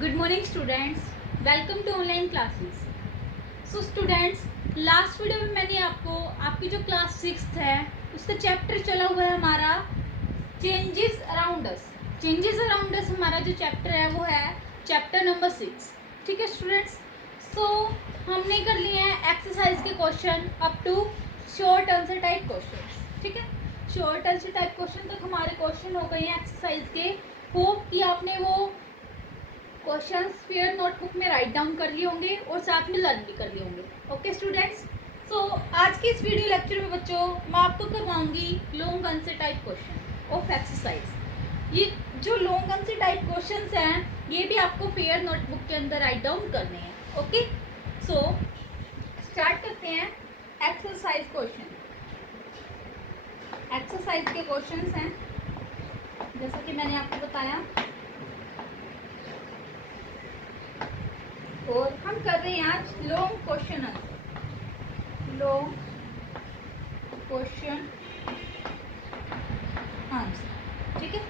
Good morning students, welcome to online classes. So students, last video में मैंने आपको आपकी जो क्लास 6th है उसका चैप्टर चला हुआ है हमारा changes around us. Changes around us हमारा जो चैप्टर है वो है चैप्टर नंबर 6। ठीक है स्टूडेंट्स, सो हमने कर लिए हैं एक्सरसाइज के question up to short answer type question. ठीक है, शॉर्ट आंसर टाइप क्वेश्चन तक हमारे क्वेश्चन हो गए हैं एक्सरसाइज के। होप कि आपने वो क्वेश्चंस फिर नोटबुक में राइट डाउन कर लिए होंगे और साथ में लर्न भी कर लिए होंगे। ओके स्टूडेंट्स, सो आज के इस वीडियो लेक्चर में बच्चों मैं आपको करवाऊंगी long answer type question of exercise. ये जो लॉन्ग आंसर टाइप क्वेश्चंस हैं ये भी आपको फेयर नोटबुक के अंदर राइट डाउन करने हैं। ओके, सो स्टार्ट करते हैं एक्सरसाइज क्वेश्चन। एक्सरसाइज के क्वेश्चंस हैं जैसा कि मैंने आपको बताया, और हम कर रहे हैं आज long question answer. Long question answer, ठीक है।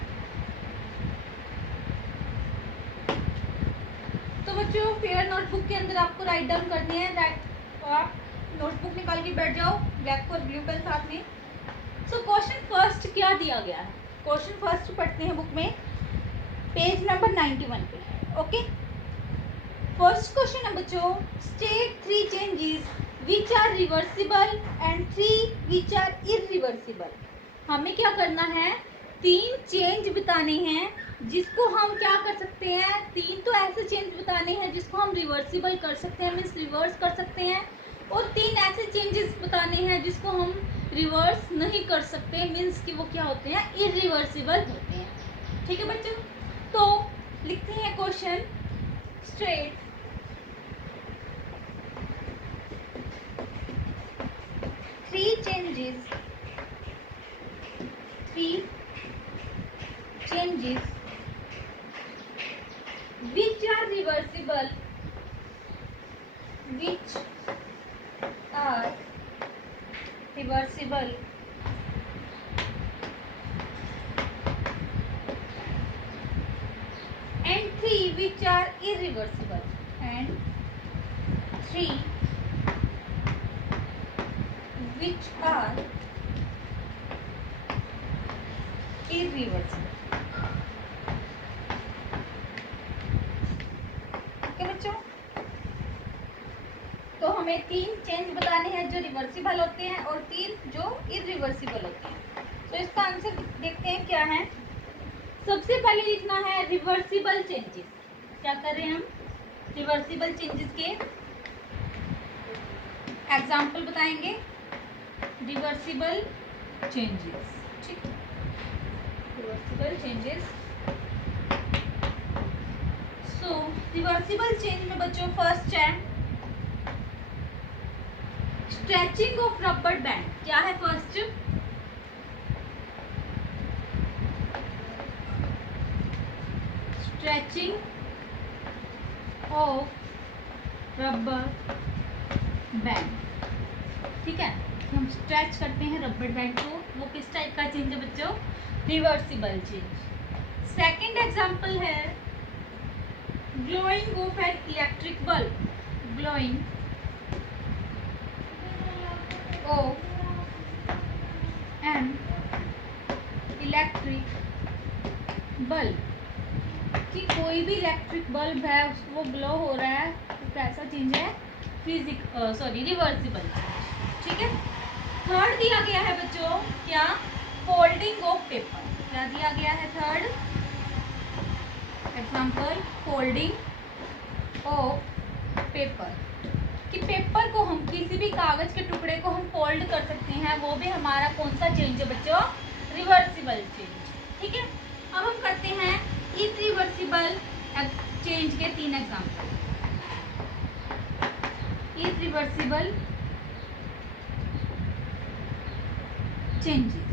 तो बच्चों फेयर नोटबुक के अंदर आपको राइट डाउन करनी है। तो आप नोटबुक निकाल के बैठ जाओ, ब्लैक और ब्लू पेन साथ में। सो क्वेश्चन फर्स्ट क्या दिया गया है, क्वेश्चन फर्स्ट पढ़ते हैं बुक में, पेज नंबर 91 पे। ओके, फर्स्ट क्वेश्चन है बच्चों, state 3 changes which are reversible and 3 which are irreversible. हमें क्या करना है, 3 चेंज बताने हैं जिसको हम क्या कर सकते हैं, 3 तो ऐसे चेंज बताने हैं जिसको हम रिवर्सिबल कर सकते हैं, मीन्स रिवर्स कर सकते हैं, और 3 ऐसे चेंजेस बताने हैं जिसको हम रिवर्स नहीं कर सकते, मीन्स कि वो क्या होते हैं, इरिवर्सिबल होते हैं। ठीक है बच्चों, तो लिखते हैं question, straight 3 changes which are reversible and 3 which are irreversible and 3 which are irreversible। Okay बच्चों, तो हमें 3 चेंज बताने हैं जो रिवर्सिबल होते हैं और 3 जो इरिवर्सिबल होते हैं। तो इसका आंसर देखते हैं क्या है। सबसे पहले लिखना है रिवर्सिबल चेंजेस। क्या कर रहे हैं हम, रिवर्सिबल चेंजेस के एग्जाम्पल बताएंगे। रिवर्सिबल चेंजेस, ठीक है, रिवर्सिबल चेंजेस। सो रिवर्सिबल चेंज में बच्चों फर्स्ट है स्ट्रेचिंग ऑफ रबर बैंड। क्या है first, stretching of rubber band. ठीक है, हम स्ट्रेच करते हैं रबर बैंड को, वो किस टाइप का चेंज है बच्चों, रिवर्सिबल चेंज। सेकंड एग्जांपल है glowing of an electric bulb. Glowing of an electric bulb, कि कोई भी इलेक्ट्रिक बल्ब है उसको वो ग्लो हो रहा है, तो कैसा चेंज है, रिवर्सिबल। ठीक है, थर्ड दिया गया है बच्चों क्या, फोल्डिंग ऑफ पेपर। क्या दिया गया है third example, folding of paper, कि पेपर को हम किसी भी कागज के टुकड़े को हम फोल्ड कर सकते हैं, वो भी हमारा कौन सा चेंज है बच्चों, रिवर्सिबल चेंज। ठीक है, अब हम करते हैं इरिवर्सिबल चेंज के 3 एग्जांपल। इरिवर्सिबल चेंजेस,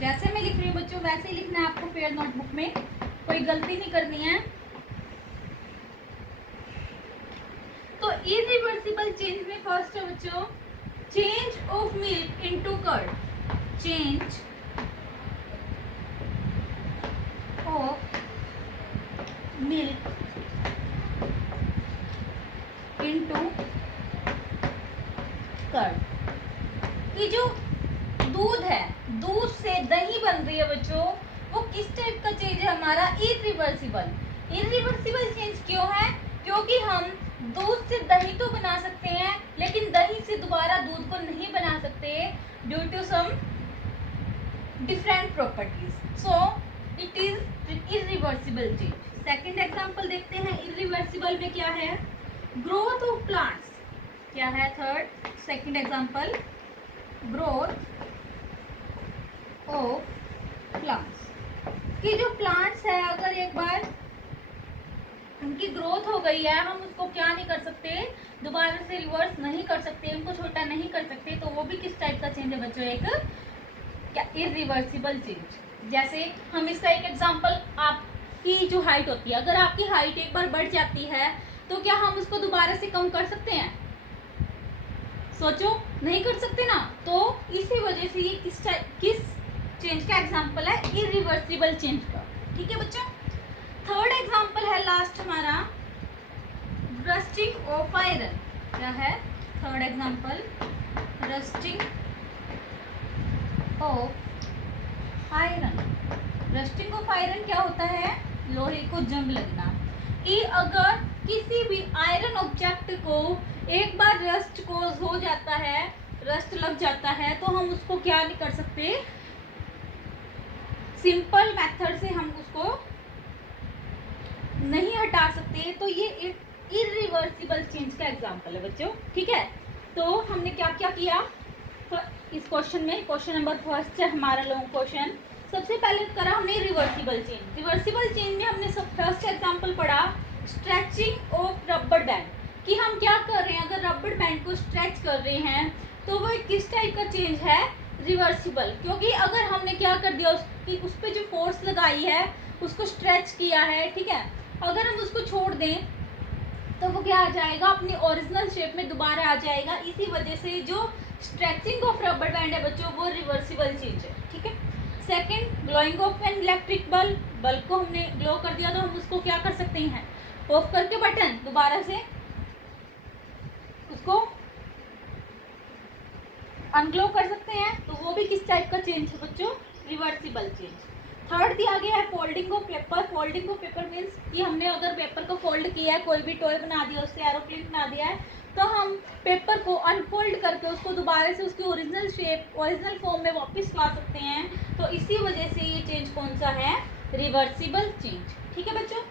जैसे मैं लिख रही हूँ बच्चों वैसे ही लिखना है आपको फेयर नोटबुक में, कोई गलती नहीं करनी है। तो इरिवर्सिबल चेंज में फर्स्ट है बच्चों change of milk into curd. Change of milk into curd. कि जो दूध है, दूध से दही बन रही है बच्चों, वो किस टाइप का चेंज है हमारा? इरिवर्सिबल। इरिवर्सिबल चेंज क्यों है? क्योंकि हम दूध से दही तो बना सकते हैं, लेकिन दही से दोबारा दूध को नहीं बना सकते due to some different properties, so it is irreversible change. Second example देखते हैं, इरिवर्सिबल में क्या है? Growth of plants. क्या है third second example? Growth of plants. कि जो प्लांट्स है, अगर एक बार उनकी ग्रोथ हो गई है, हम उसको क्या नहीं कर सकते? दोबारा से रिवर्स नहीं कर सकते, उनको छोटा नहीं कर सकते, तो वो भी किस टाइप का चेंज है बच्चों? एक क्या? Irreversible change. जैसे हम इसका एक एग्जांपल, आपकी जो हाइट होती है, अगर आपकी हाइट एक बार बढ़ जाती है तो क्या हम उसको दोबारा से कम कर सकते हैं? सोचो, नहीं कर सकते ना। तो इसी वजह से ये किस चेंज का एग्जांपल है? इरिवर्सिबल चेंज का। ठीक है बच्चों। थर्ड एग्जांपल है लास्ट हमारा, रस्टिंग ऑफ आयरन। क्या है third example? Rusting of iron. Rusting of iron क्या होता है? लोहे को जंग लगना। कि अगर किसी भी आयरन ऑब्जेक्ट को एक बार रस्ट कोज हो जाता है, रस्ट लग जाता है, तो हम उसको क्या नहीं कर सकते? सिंपल मेथड से हम उसको नहीं हटा सकते। तो ये एक इरिवर्सिबल चेंज का एग्जांपल है बच्चों। ठीक है, तो हमने क्या क्या किया इस क्वेश्चन में? क्वेश्चन नंबर फर्स्ट है हमारा लॉन्ग क्वेश्चन। सबसे पहले करा हमने रिवर्सिबल चेंज। रिवर्सिबल चेंज में हमने सब फर्स्ट एग्जांपल पढ़ा स्ट्रेचिंग ऑफ रबड़ बैंड। कि हम क्या कर रहे हैं? अगर रबड़ बैंड को स्ट्रेच कर रहे हैं तो वो किस टाइप का चेंज है? रिवर्सिबल। क्योंकि अगर हमने क्या कर दिया, उस पर जो फोर्स लगाई है, उसको स्ट्रेच किया है, ठीक है, अगर हम उसको छोड़ दें तो वो क्या आ जाएगा? अपनी ओरिजिनल शेप में दोबारा आ जाएगा। इसी वजह से जो स्ट्रेचिंग ऑफ रबड़ बैंड है बच्चों, वो रिवर्सिबल चेंज है। ठीक है। Second, glowing of an electric bulb. Bulb को हमने ग्लो कर दिया तो हम उसको क्या कर सकते हैं? ऑफ करके बटन दोबारा से उसको अनग्लो कर सकते हैं, तो वो भी किस टाइप का चेंज है बच्चों? Reversible change. थर्ड दिया गया है folding of paper. Folding of paper means कि हमने अगर पेपर को फोल्ड किया है, कोई भी टॉय बना दिया, उससे एरोप्लेन बना दिया है, तो हम पेपर को अनफोल्ड करके उसको दोबारा से उसकी ओरिजिनल शेप, ओरिजिनल फॉर्म में वापस ला सकते हैं। तो इसी वजह से ये चेंज कौन सा है? Reversible change. ठीक है बच्चों,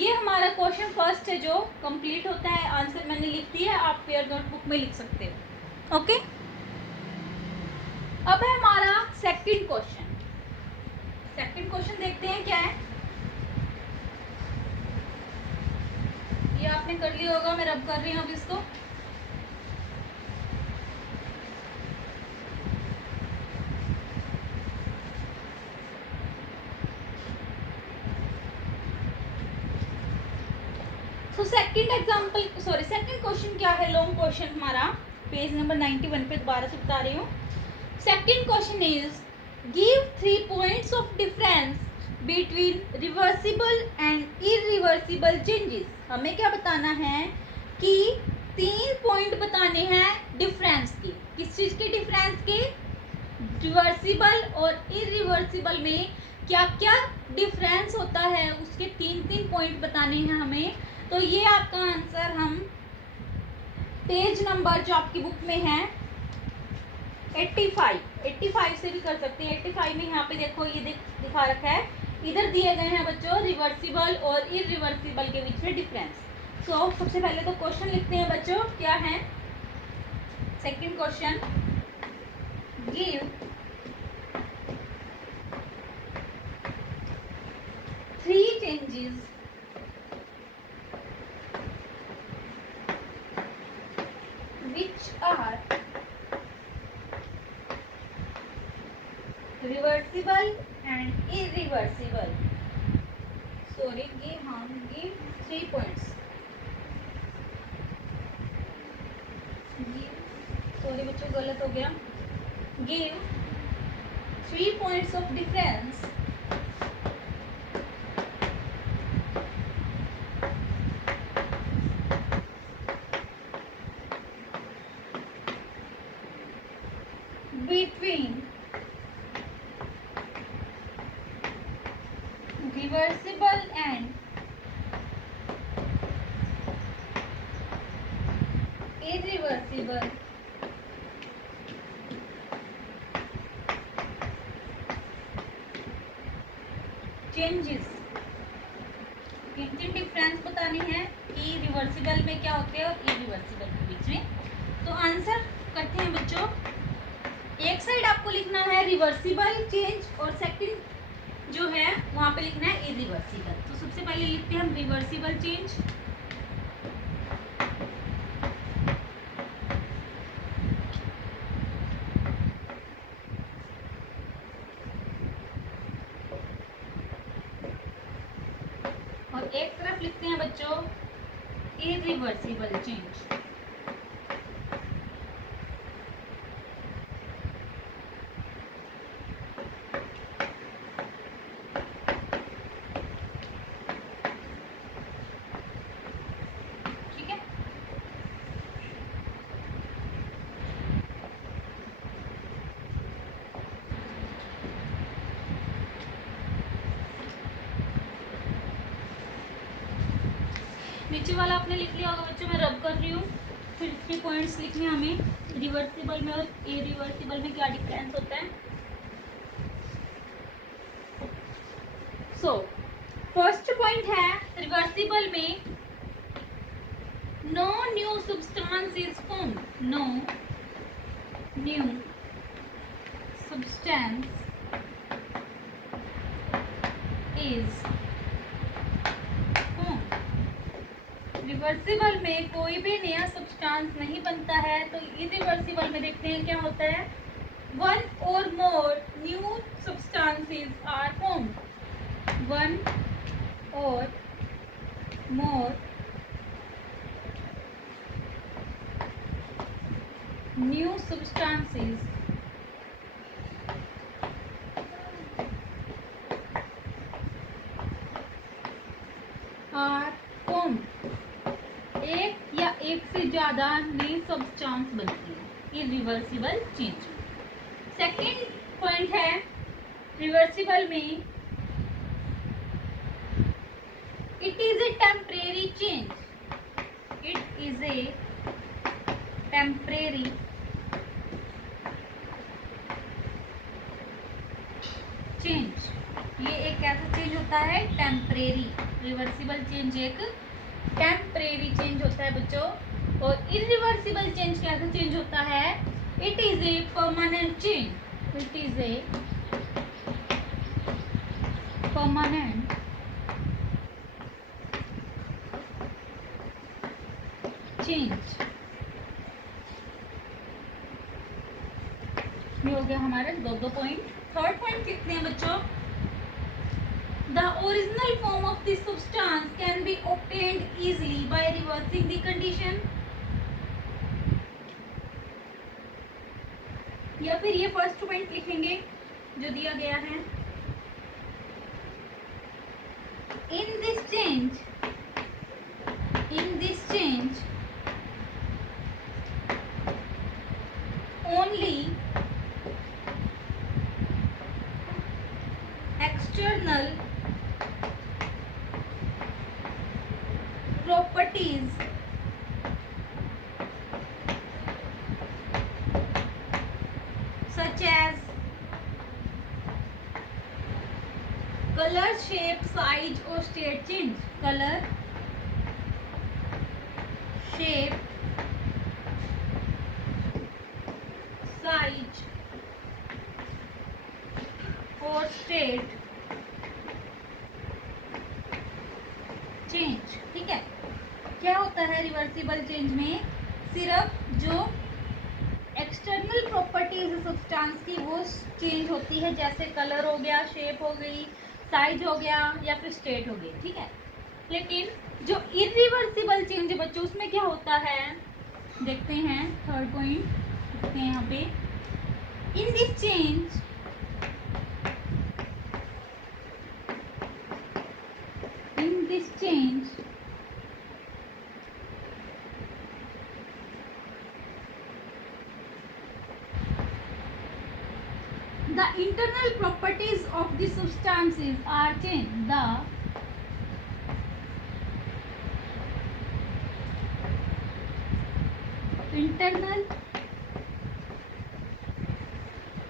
ये हमारा क्वेश्चन फर्स्ट है जो कंप्लीट होता है। आंसर मैंने लिख दिया है, आप फेयर नोटबुक में लिख सकते हो। ओके, अब है हमारा सेकंड क्वेश्चन। सेकंड क्वेश्चन देखते हैं क्या है। ये आपने कर लिया होगा, मैं रब कर रही हूँ अब इसको। तो सेकंड क्वेश्चन क्या है? लॉन्ग क्वेश्चन हमारा पेज नंबर 91 पे दोबारा से बता रही हूँ। Second question is give 3 points of difference between reversible and irreversible changes. हमें क्या बताना है? कि 3 पॉइंट बताने हैं डिफरेंस की। किस चीज़ के डिफरेंस के? रिवर्सिबल और इरिवर्सिबल में क्या क्या डिफरेंस होता है, उसके 3 पॉइंट बताने हैं हमें। तो ये आपका आंसर हम पेज नंबर जो आपकी बुक में है 85 से भी कर सकते हैं। 85 में यहाँ पे देखो ये दिखा रखा है, इधर दिए गए हैं बच्चों रिवर्सिबल और इरिवर्सिबल के बीच में डिफरेंस। सो सबसे पहले तो क्वेश्चन लिखते हैं बच्चों, क्या है second question? Give 3 changes which are reversible and irreversible. Sorry, give 3 points. Sorry बच्चों, गलत हो गया। Give 3 points of difference reversible and irreversible changes. तीन तीन डिफरेंस बताने हैं कि रिवर्सिबल में क्या होते हैं और इरिवर्सिबल के बीच में। तो आंसर करते हैं बच्चों। एक साइड आपको लिखना है रिवर्सिबल चेंज और सेकंड जो है वहां पे लिखना है इरिवर्सिबल। तो सबसे पहले लिखते हैं हम रिवर्सिबल चेंज। और एक तरफ लिखते हैं बच्चों इरिवर्सिबल चेंज। ठीक है, नीचे वाला आपने लिख लिया होगा बच्चों, मैं रब कर रही हूँ। फिर 3 पॉइंट्स लिखने हैं हमें रिवर्सिबल में और इरिवर्सिबल में क्या डिफरेंस होता है। सो फर्स्ट पॉइंट है रिवर्सिबल में no new substance is formed. No new substance is formed. Reversible में कोई भी नया सब्सटेंस नहीं बनता है। तो इरिवर्सिबल में देखते हैं क्या होता है, one or more new substances are formed. One or more new substances are formed. एक या एक से ज्यादा नई सब्सटेंस बनती है इरिवर्सिबल चेंज। सेकेंड पॉइंट है रिवर्सिबल में it is a temporary change. It is a temporary change. ये एक कैसा चेंज होता है, टेम्परेरी। रिवर्सिबल चेंज एक टेम्परेरी चेंज होता है बच्चों। और इरिवर्सिबल चेंज कैसा चेंज होता है, it is a permanent change. It is a permanent change. ये हो गया हमारे दो पॉइंट। थर्ड पॉइंट कितने हैं बच्चों, the original form of this substance can be obtained easily by reversing the condition। या फिर ये फर्स्ट पॉइंट लिखेंगे जो दिया गया है, in this change only external properties such as color, shape, size or state change। color, shape, size और state change. ठीक है, क्या होता है रिवर्सिबल चेंज में, सिर्फ जो एक्सटर्नल प्रॉपर्टीज सब्सटेंस की वो चेंज होती है, जैसे कलर हो गया, शेप हो गई, साइज हो गया या फिर स्टेट हो गई। ठीक है, लेकिन जो इरिवर्सिबल चेंज है बच्चों उसमें क्या होता है, देखते हैं थर्ड पॉइंट देखते हैं यहाँ पे, in this change the internal properties of the substances are changed. The internal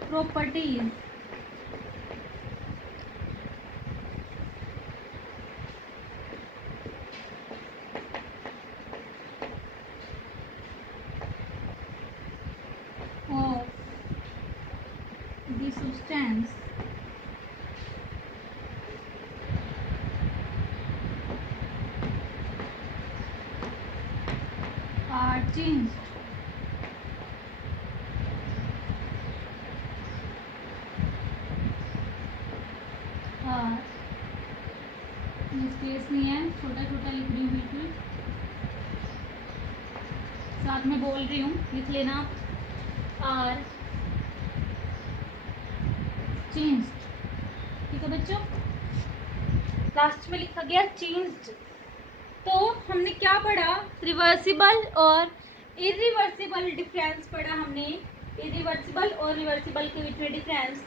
properties of the substance are changed. Space नहीं है, छोटा छोटा लिख रही हूँ, बिल्कुल साथ में बोल रही हूँ, लिख लेना आप। आर चेंज्ड, ठीक है बच्चों, लास्ट में लिखा गया चेंज्ड। तो हमने क्या पढ़ा, रिवर्सिबल और इरिवर्सिबल डिफरेंस पढ़ा हमने, इरिवर्सिबल और रिवर्सिबल के बीच में डिफरेंस।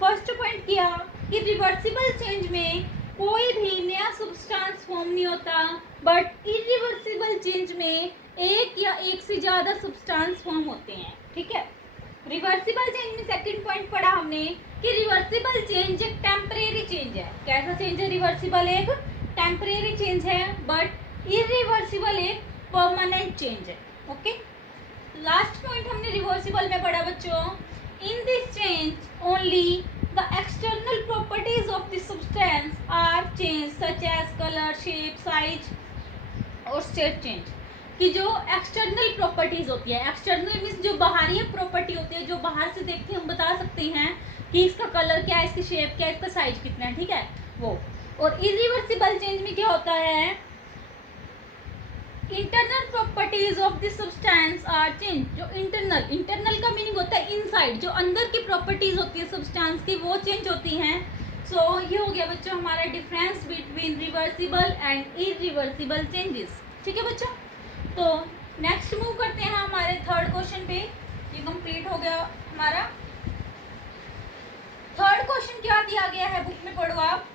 फर्स्ट पॉइंट किया कि रिवर्सिबल चेंज में कोई भी नया सब्सटेंस फॉर्म नहीं होता, बट इरिवर्सिबल चेंज में एक या एक से ज़्यादा सब्सटेंस फॉर्म होते हैं, ठीक है। रिवर्सिबल चेंज में सेकंड पॉइंट पढ़ा हमने कि रिवर्सिबल चेंज एक टेम्परेरी चेंज है। कैसा चेंज है, रिवर्सिबल एक टेम्परेरी चेंज है, बट इरिवर्सिबल एक परमानेंट चेंज है, ओके। लास्ट पॉइंट हमने रिवर्सिबल में पढ़ा बच्चों, in this change only the external properties of the substance are changed such as color, shape, size और state change। कि जो एक्सटर्नल प्रॉपर्टीज होती है, एक्सटर्नल मीन्स जो बाहरी प्रॉपर्टी होती है, जो बाहर से देख के हम बता सकते हैं कि इसका कलर क्या है, इसकी शेप क्या है, इसका साइज कितना है, ठीक है वो। और इरिवर्सिबल चेंज में क्या होता है, internal properties of the substance are change. जो इंटरनल का मीनिंग होता है इनसाइड, जो अंदर की प्रॉपर्टीज होती है सब्सटेंस की, वो चेंज होती हैं। सो ये हो गया बच्चों हमारा difference between reversible and irreversible changes, ठीक है बच्चों। तो नेक्स्ट मूव करते हैं हमारे थर्ड क्वेश्चन पे। ये कंप्लीट हो गया हमारा। थर्ड क्वेश्चन क्या दिया गया है, बुक में पढ़ो आप।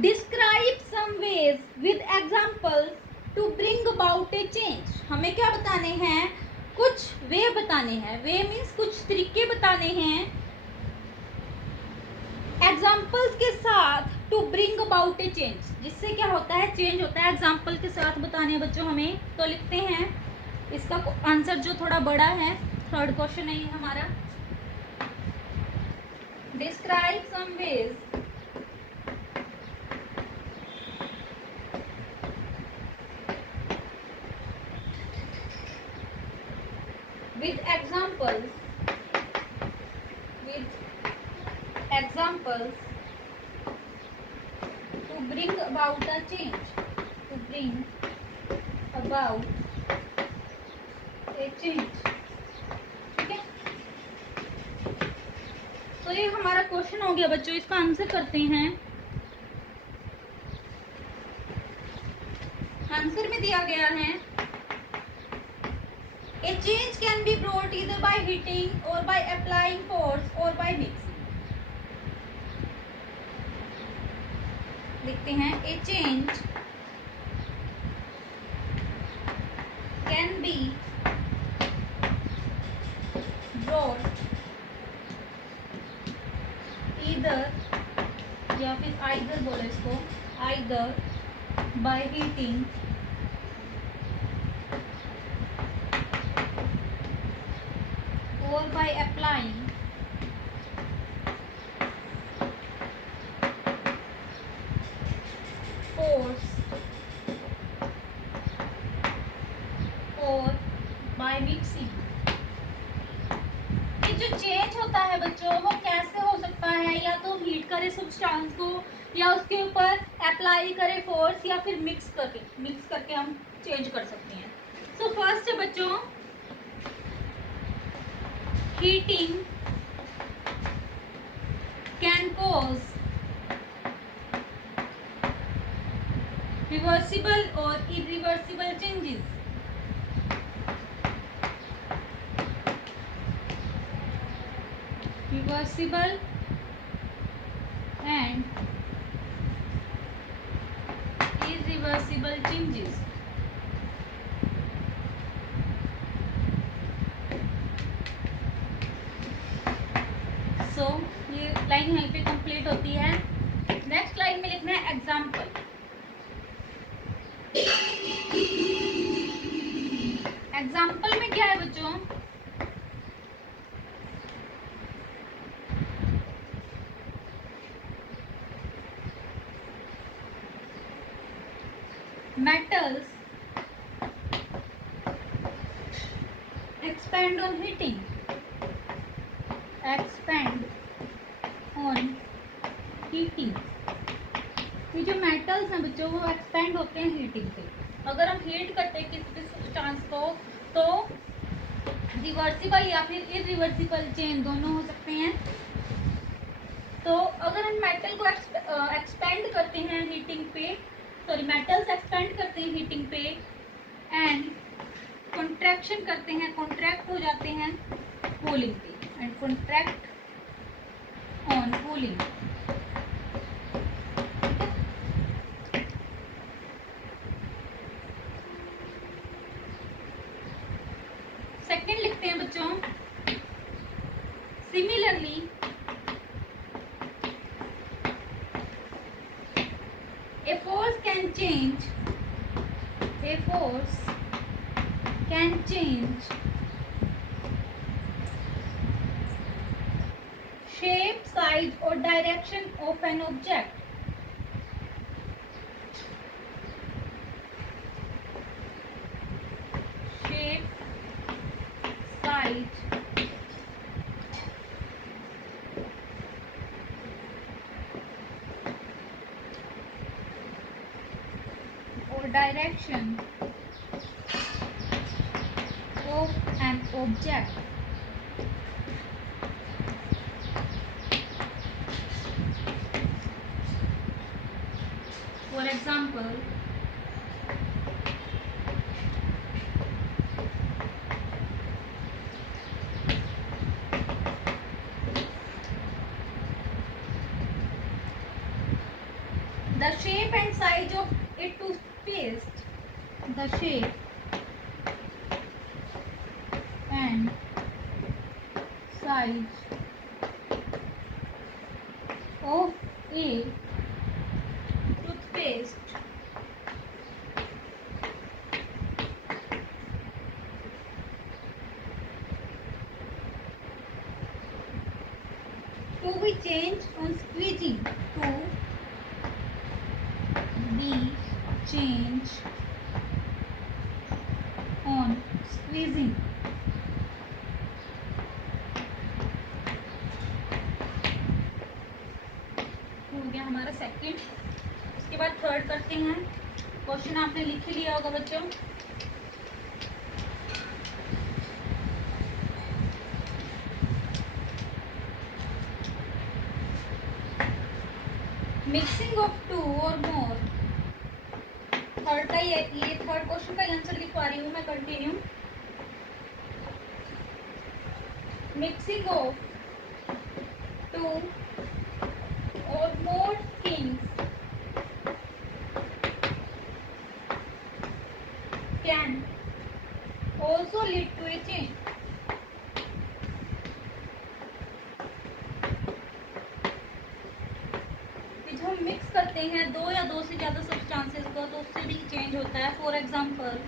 Describe some ways with examples to bring about a change. हमें क्या बताने हैं, कुछ वे बताने हैं, वे मीन्स कुछ तरीके बताने हैं एग्जाम्पल्स के साथ, to bring about a change, जिससे क्या होता है, चेंज होता है। एग्जाम्पल के साथ बताने हैं बच्चों हमें। तो लिखते हैं इसका आंसर जो थोड़ा बड़ा है, थर्ड क्वेश्चन है ये हमारा। Describe some ways with examples to bring about a change, to bring about a change, ठीक है। तो ये हमारा क्वेश्चन हो गया बच्चों, इसका आंसर करते हैं। आंसर में दिया गया है, a change can be brought either by heating or by applying force or by mixing। लिखते हैं, a change can be brought either, या फिर either बोले इसको, either by heating or by applying force or by mixing। ये जो change होता है बच्चों, वो कैसे हो सकता है, या तो हीट करे सब्सटेंस को, या उसके ऊपर अप्लाई करे फोर्स, या फिर मिक्स करके हम चेंज कर सकते हैं। सो फर्स्ट है बच्चों, heating can cause रिवर्सिबल और irreversible changes. Reversible and irreversible changes। सो ये लाइन यहीं पे कंप्लीट होती है। नेक्स्ट लाइन में लिखना है एग्जाम्पल। एग्जाम्पल में क्या है बच्चों? metals expand on heating, expand on heating। ये जो मेटल्स हैं बच्चों वो एक्सपेंड होते हैं हीटिंग पे। अगर हम हीट करते हैं किसी भी सब्सटेंस को तो रिवर्सिबल या फिर इरिवर्सिबल चेंज दोनों हो सकते हैं। तो अगर हम मेटल को एक्सपेंड करते हैं हीटिंग पे, सॉरी मेटल्स एक्सपेंड करते हैं हीटिंग पे एंड कॉन्ट्रैक्शन करते हैं, कॉन्ट्रैक्ट हो जाते हैं कूलिंग पे and contract on cooling. Second लिखते हैं बच्चों, similarly a force can change shape, size or direction of an object। shape, size or direction of an object। For example, the shape and size of a toothpaste, the shape and size of a toothpaste to be changed on squeezing, to be changed on squeezing। हो गया हमारा second. उसके बाद third करते हैं। Question आपने लिख लिया होगा बच्चों। मिक्सिंग ऑफ टू और मोर। थर्ड का ये थर्ड क्वेश्चन का आंसर लिखवा रही हूँ मैं, continue. Mixing of two or more things can also lead to a change। जब हम मिक्स करते हैं दो या दो से ज्यादा सब्सटेंसेस को तो उससे भी चेंज होता है। For example,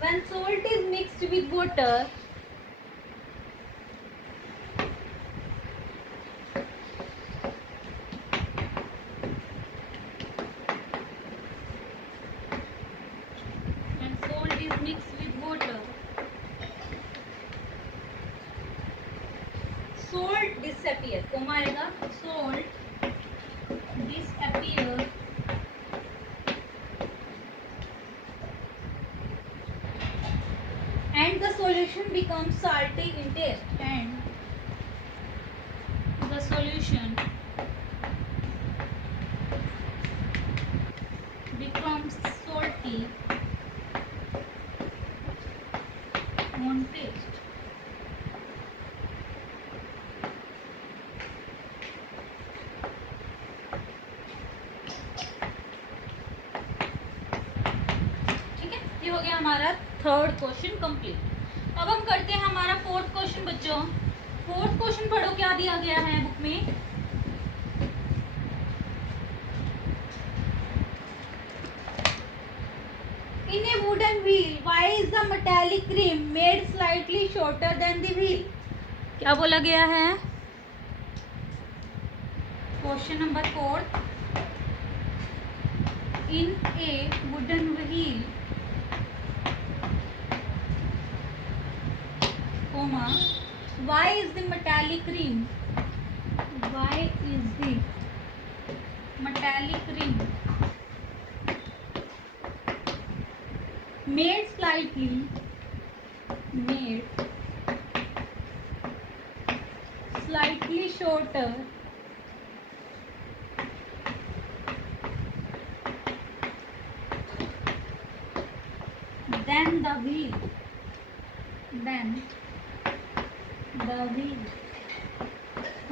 when salt is mixed with water, salt disappear, कौन आएगा? salt disappear and the solution becomes salty in taste, and the solution हो गया हमारा थर्ड क्वेश्चन कंप्लीट। अब हम करते हैं हमारा फोर्थ क्वेश्चन बच्चों। फोर्थ क्वेश्चन पढ़ो क्या दिया गया है बुक में। In a wooden wheel, why is the metallic rim made slightly shorter than the wheel? क्या बोला गया है? Question number 4। In a wooden wheel, comma, why is the metallic rim? Why is the metallic rim made slightly shorter than the wheel?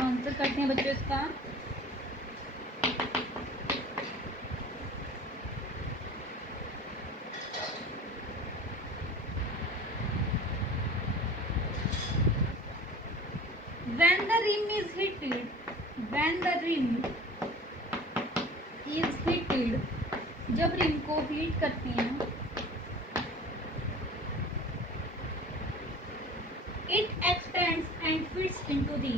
Answer करते हैं बच्चों इसका। When the rim is heated, जब rim को हीट करते हैं, it expands and fits into the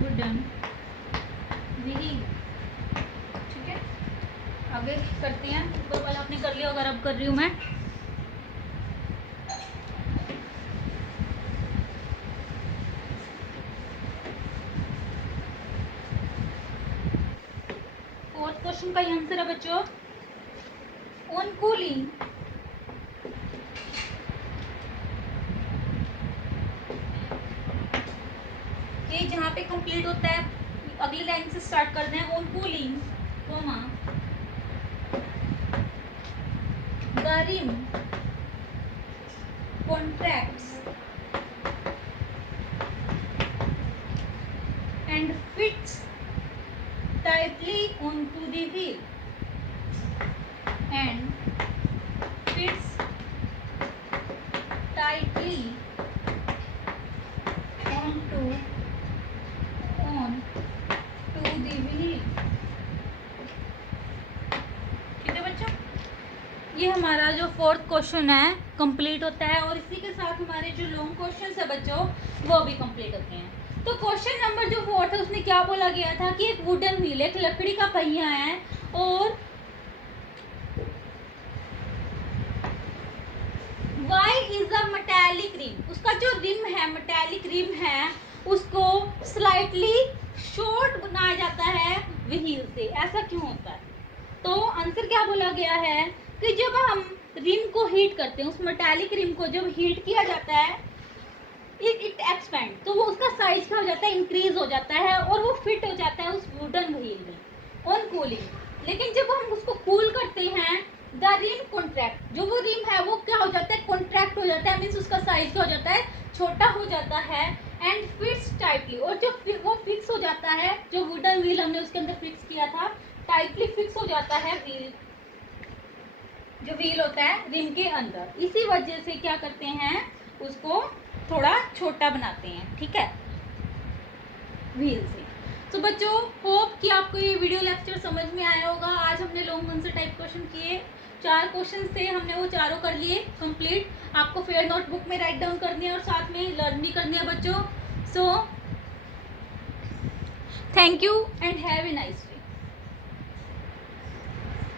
wooden wheel. ठीक है, आगे करते हैं। ऊपर वाला आपने कर लिया, अगर अब कर रही हूँ मैं। फोर्थ क्वेश्चन का आंसर है बच्चों, ऑन कूलिंग ये जहाँ पे कंप्लीट होता है अगली लाइन से स्टार्ट करते हैं। On cooling, the rim contracts and fits tightly onto the wheel and fits tightly onto the wheel। ठीक है बच्चों, ये हमारा जो फोर्थ क्वेश्चन है कंप्लीट होता है और इसी के साथ हमारे जो लॉन्ग क्वेश्चन है बच्चों वो भी कंप्लीट होते हैं। तो क्वेश्चन नंबर जो फोर्थ है उसमें क्या बोला गया था कि एक वुडन व्हील, एक लकड़ी का पहिया है और Y is a metallic rim, उसका जो रिम है मेटालिक रिम है उसको स्लाइटली शॉर्ट बनाया जाता है व्हील से। ऐसा क्यों होता है? तो आंसर क्या बोला गया है कि जब हम रिम को हीट करते हैं, उस मेटालिक रिम को जब हीट किया जाता है इट एक्सपेंड, तो वो उसका साइज क्या हो जाता है, इंक्रीज हो जाता है और वो फिट हो जाता है उस वुडन व्हील में ऑन कूलिंग। लेकिन जब हम उसको कूल करते हैं द रिम कॉन्ट्रैक्ट, जो वो रिम है वो क्या हो जाता है, कॉन्ट्रैक्ट हो जाता है, मीन्स उसका साइज क्या हो जाता है, छोटा हो जाता है एंड फिट्स टाइटली, और जो वो फिक्स हो जाता है, जो वुडन व्हील हमने उसके अंदर फिक्स किया था टाइटली फिक्स हो जाता है व्हील, जो व्हील होता है रिम के अंदर। इसी वजह से क्या करते हैं, उसको थोड़ा छोटा बनाते हैं, ठीक है, व्हील से। तो बच्चों होप कि आपको ये वीडियो लेक्चर समझ में आया होगा। आज हमने लॉन्ग आंसर टाइप क्वेश्चन किए, 4 क्वेश्चन से हमने वो चारों कर लिए कंप्लीट। आपको फेयर नोटबुक में राइट डाउन करनी है और साथ में लर्न भी करनी है बच्चों। So thank you and have a nice day.